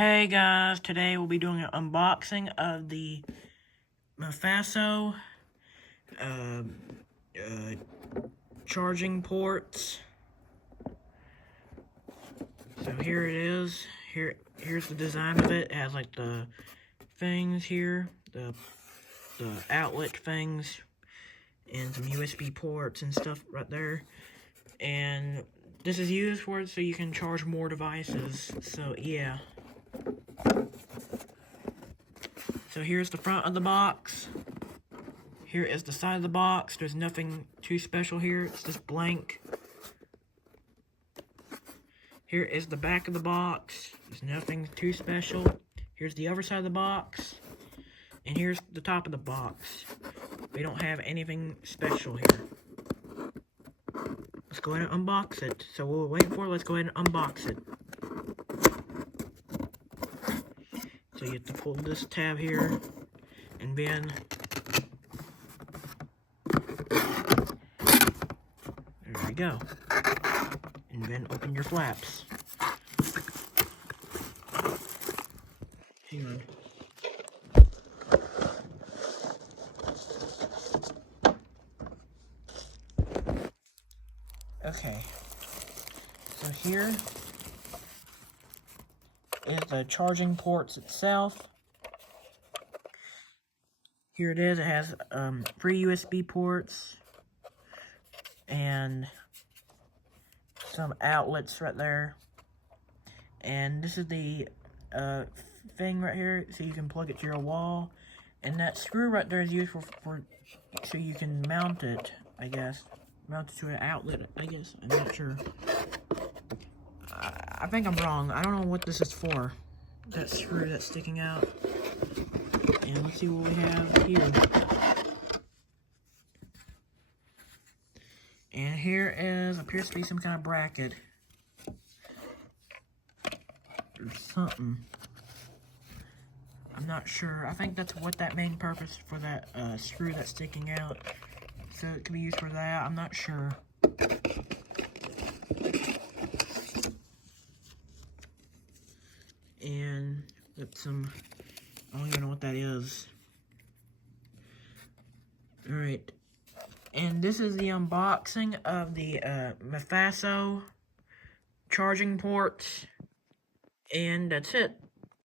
Hey guys, today we'll be doing an unboxing of the Mifaso charging ports. So here it is. Here's the design of it. It has like the things here, the outlet things, and some USB ports and stuff right there. And this is used for it so you can charge more devices. So yeah. So here's the front of the box. Here is the side of the box. There's nothing too special here. It's just blank. Here is the back of the box. There's nothing too special. Here's the other side of the box. And here's the top of the box. We don't have anything special here. Let's go ahead and unbox it. So we'll wait for it. Let's go ahead and unbox it. So you have to pull this tab here, and then there we go. And then open your flaps. Hang on. Okay. So here is the charging ports itself. Here it is. It has 3 USB ports and some outlets right there. And this is the thing right here, so you can plug it to your wall. And that screw right there is used for so you can mount it, I guess. Mount it to an outlet, I guess. I'm not sure. I think I'm wrong. I don't know what this is for. That screw that's sticking out. And let's see what we have here. And here appears to be some kind of bracket. Or something. I'm not sure. I think that's what that main purpose for that screw that's sticking out. So it could be used for that. I'm not sure. And that's some, I don't even know what that is. Alright. And this is the unboxing of the Mifaso charging ports. And that's it.